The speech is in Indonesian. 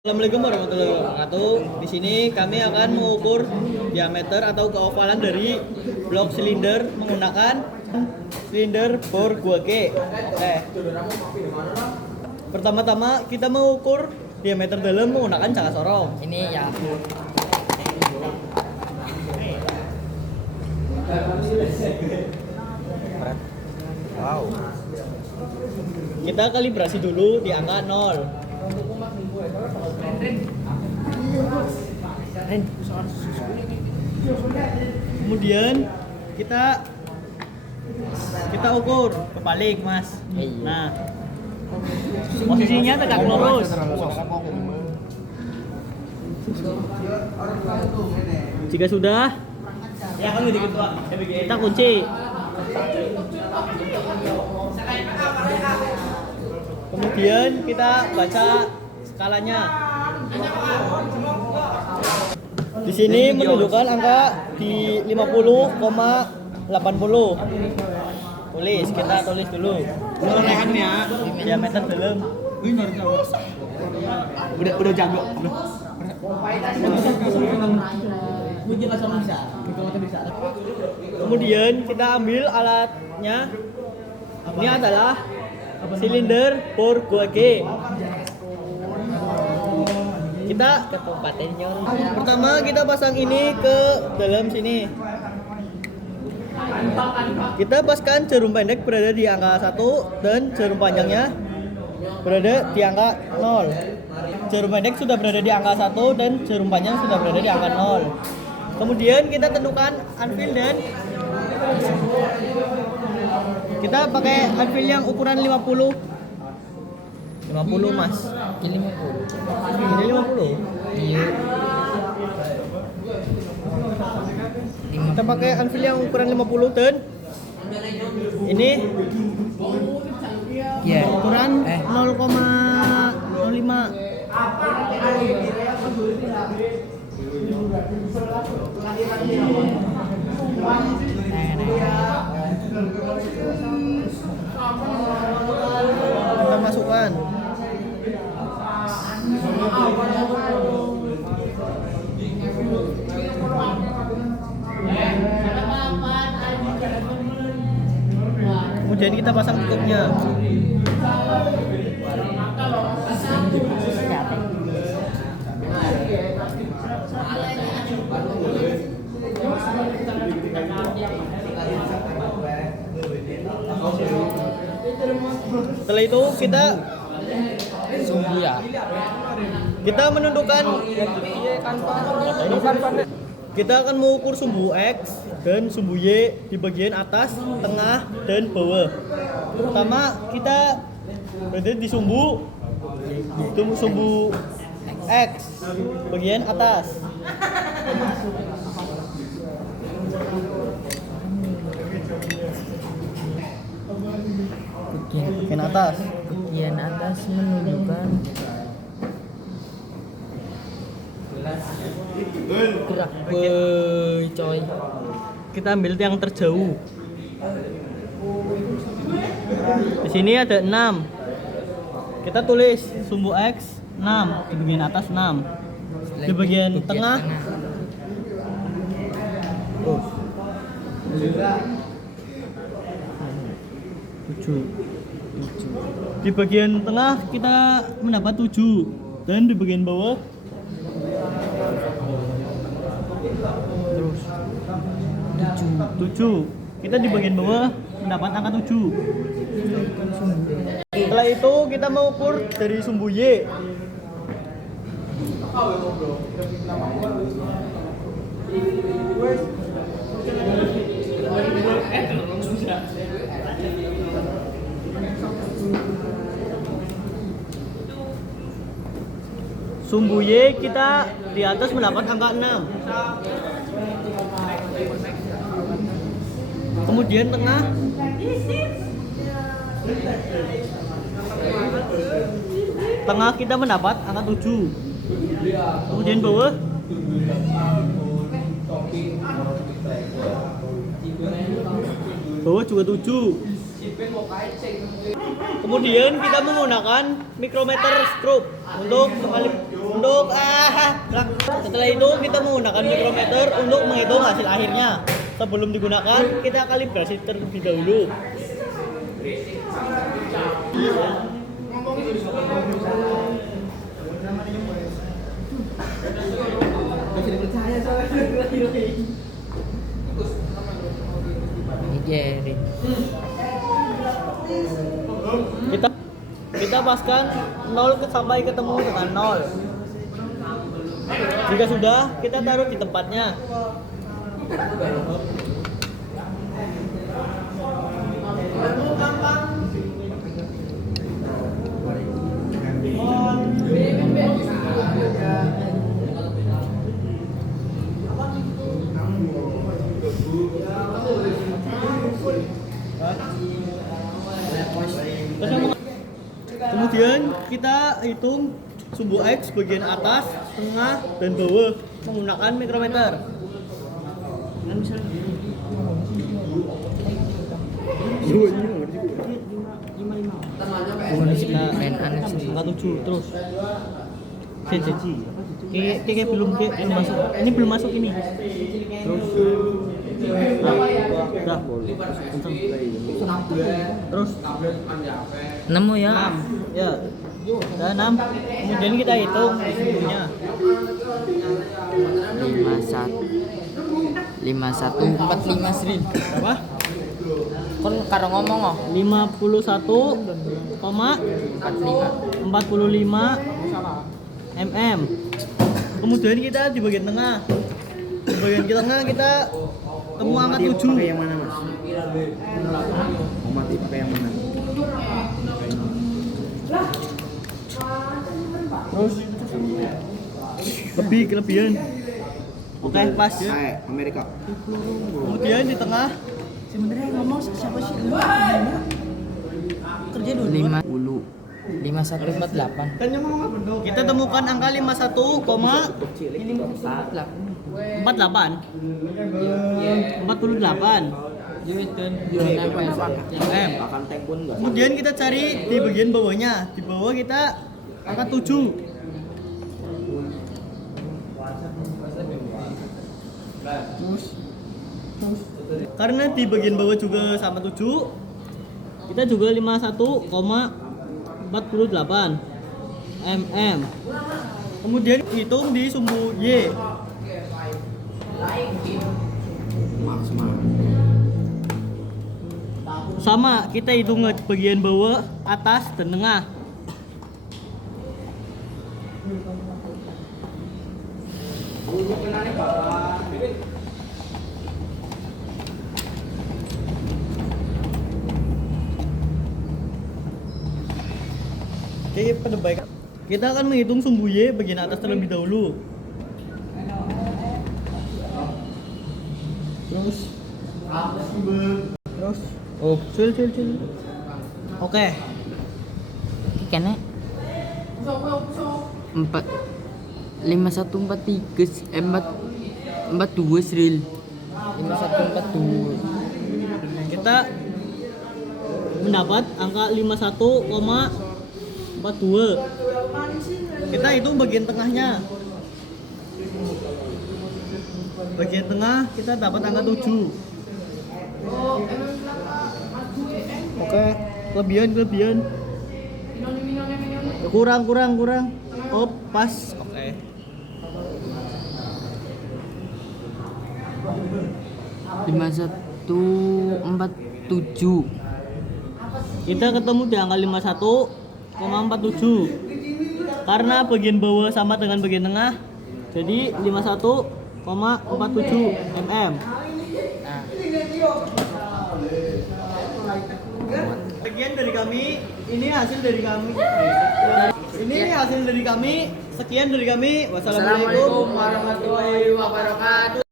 Assalamualaikum warahmatullahi wabarakatuh. Di sini kami akan mengukur diameter atau keovalan dari blok silinder menggunakan silinder bor 2G. Pertama-tama kita mengukur diameter dalam menggunakan cangkah sorong. Ini ya. Wow. Kita kalibrasi dulu di angka 0. Kemudian kita ukur kebalik, Mas. Nah, posisinya tegak lurus. Jika sudah, ya kan kita kunci. Kemudian kita baca skalanya. Di sini menunjukkan angka di 50,80. Kita tulis dulu. Diameter dalam. Udah jago. Kemudian kita ambil alatnya. Ini adalah silinder bor 2G. Kita pertama kita pasang ini ke dalam sini. Kita paskan jarum pendek berada di angka 1 dan jarum panjangnya berada di angka 0. Jarum pendek sudah berada di angka 1 dan jarum panjang sudah berada di angka 0. Kemudian kita tentukan anvil dan kita pakai anvil yang ukuran 50, Mas. Ini 50. Ini 50. Iya. Kita pakai anvil yang ukuran 50 dan ini Iya. ukuran 0,05. Kita masukkan. Kemudian kita pasang tutupnya. Setelah itu kita Sumbu ya. kita menundukkan. Kita akan mengukur sumbu X dan sumbu Y di bagian atas, tengah, dan bawah. Pertama kita berada di sumbu X bagian atas. Bagian atas. Bagian atas menunjukkan gerak coy. Kita ambil yang terjauh. Di sini ada 6. Kita tulis sumbu X 6 di bagian atas 6. Di bagian tengah 7. Di bagian tengah kita mendapat 7 dan di bagian bawah terus 7. Kita di bagian bawah mendapat angka 7. Setelah itu kita mengukur dari sumbu Y. Sumbu Y kita di atas mendapat angka 6. Kemudian tengah kita mendapat angka 7. Kemudian bawah juga 7. Kemudian kita menggunakan mikrometer skrup untuk Setelah itu kita menggunakan mikrometer untuk menghitung hasil akhirnya. Sebelum digunakan, kita kalibrasi terlebih dahulu. Jerry. Kita paskan 0 sampai ketemu dengan 0. Jika sudah, kita taruh di tempatnya. Kemudian kita hitung sumbu X bagian atas, tengah, dan bawah menggunakan mikrometer. Main aneh sih. Angka 7 terus. Kayak belum masuk. Ini belum masuk ini. Terus. Udah. Terus. Nemu ya. 6. Ya. Udah 6. Kemudian kita hitung sumbunya. 5145 Sri. Berapa? Kon karo ngomong oh. 51,45 mm. Kemudian kita di bagian tengah. Di bagian tengah kita temu angka 7. Yang mana, Mas? Mau tipe yang mana? Terus kelebihan. Oke, pas. Amerika. Kemudian di tengah Sebenarnya ngomong siapa sih? Kerja dulu. 5148. kita temukan angka 51,48 mm. Kemudian kita cari di bagian bawahnya. Di bawah kita angka 7. Karena di bagian bawah juga sama 7, kita juga 51,48 mm. Kemudian hitung di sumbu Y. Sama, kita hitung bagian bawah, atas, dan tengah. Oke, penebak. Kita akan menghitung sumbu Y bagian atas terlebih dahulu. Terus. Oh, Cil. Oke. kene 5143 42 Sril. 5142. Kita mendapat angka 51,42. Kita hitung bagian tengahnya. Bagian tengah kita dapat angka 7. Oke, kelebihan. Kurang. Oh, pas. Oke. Lima satu empat tujuh. Kita ketemu di angka 51,47. Karena bagian bawah sama dengan bagian tengah, jadi 51,47 mm. Sekian dari kami. Ini hasil dari kami. Sekian dari kami. Wassalamualaikum warahmatullahi wabarakatuh.